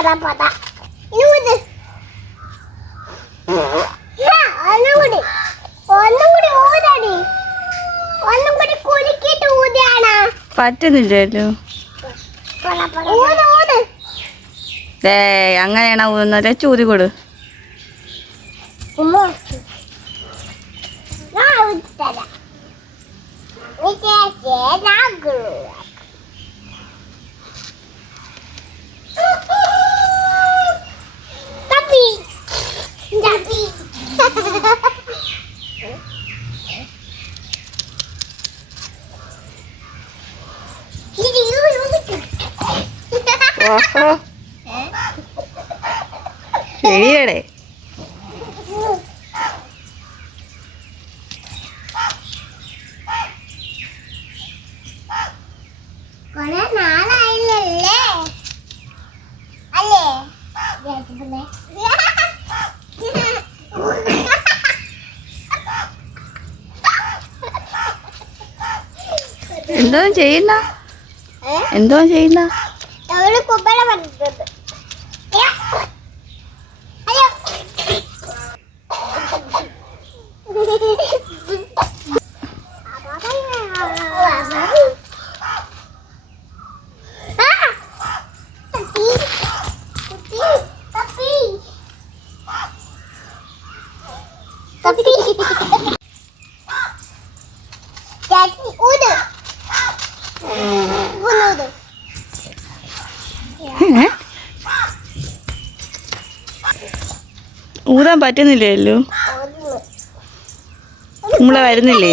അതാ പത ഇങ്ങോട്ട്. അങ്ങനെയാണ് ഊതുന്നത്. ചൂതി കൊടു. ഉമ്മ ഓഹോ ശരിയടേ. എന്തോ ചെയ്യുന്ന? എന്തോ ചെയ്യുന്ന? ഒരു കുബല പണിതത് ഊതാൻ പറ്റുന്നില്ലല്ലോ. നമ്മളെ വരുന്നില്ലേ?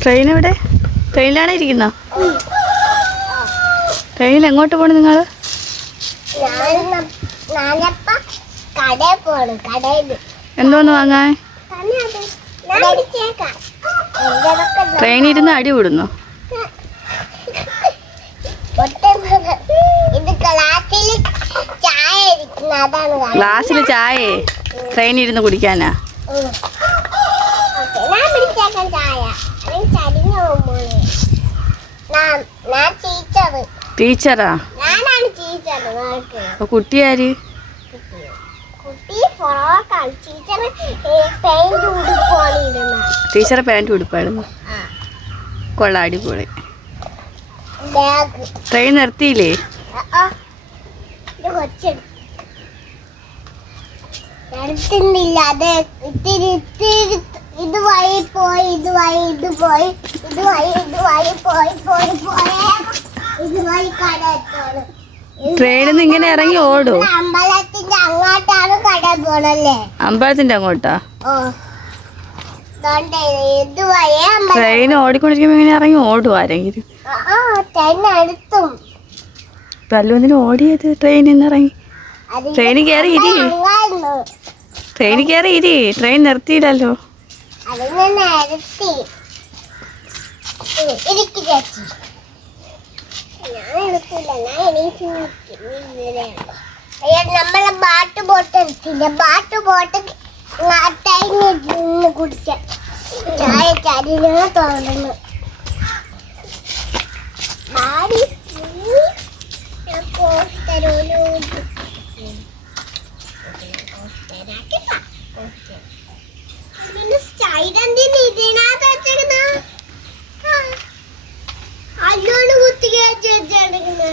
ട്രെയിൻ എവിടെ? ട്രെയിനിലാണ് ഇരിക്കുന്ന? ട്രെയിനിൽ എങ്ങോട്ട് പോണു നിങ്ങൾ എന്തോന്ന് വാങ്ങാൻ? ട്രെയിനിരുന്ന് എന്തൊക്കെ ട്രെയിനിൽ ഇരുന്ന് അടി വിടുന്നു? ഗ്ലാസ്സിൽ ചായ ട്രെയിനിൽ ഇരുന്ന് കുടിക്കാനാ? ടീച്ചറാ? കുട്ടിയാര്? ടീച്ചർ പാന്റ് ഉടുപ്പായിരുന്നു. കൊള്ളാം അടിപൊളി. ബാഗ് ട്രെയിൻ നിർത്തിയില്ലേ? ട്രെയിനിന്ന് കൊച്ചെടുത്തു എടുത്തുന്നില്ല. അത് ഇത്തിരി ഇത്തിരി ഇത് വഴി പോയി ഇത് വഴി ഇത് പോയി ഇത് വഴി ഇത് വഴി പോയി പോയി പോയേ. ഇത് വഴി കട എത്തോളൂ ട്രെയിനിൽ നിന്ന് ഇങ്ങനെ ഇറങ്ങി ഓടും അങ്ങോട്ടാണ് കട പോണല്ലേ? അമ്പലത്തിന്റെ അങ്ങോട്ടാ? ട്രെയിൻ ഓടിക്കൊണ്ടിരിക്കുമ്പോ ഇങ്ങനെ ഇറങ്ങി ഓടും ആരെങ്കിലും? വല്ലതിനും ഓടിയത് ട്രെയിനിൽ നിന്ന് ഇറങ്ങി. ട്രെയിനിൽ കയറി ഇരി. ട്രെയിനിൽ കയറി ഇരി. ട്രെയിൻ നിർത്തിയില്ലല്ലോ. ഞാൻ എടുക്കില്ല ഞാൻ എനിക്ക് നമ്മളെ ബാട്ട് ബോട്ട് എടുത്തില്ല. ബാട്ട് ബോട്ട് നിന്ന് കുടിച്ച ചായ ചരിഞ്ഞ തോന്നുന്നു ഇതിനകത്ത് വെച്ചേക്കുന്ന അല്ലോണ്ട് കുത്തിക വെച്ചെടുക്കുന്ന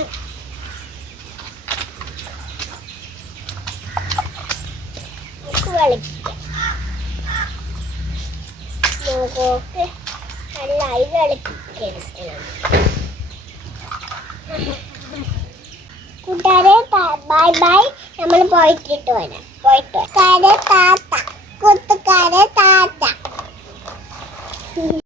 കളിക്കണം ബൈ ബൈ നമ്മൾ പോയിട്ടിട്ട് വരാം. പോയിട്ട്. കൂട്ടുകാരെ താത്ത. കുത്തുകാരെ താത്ത.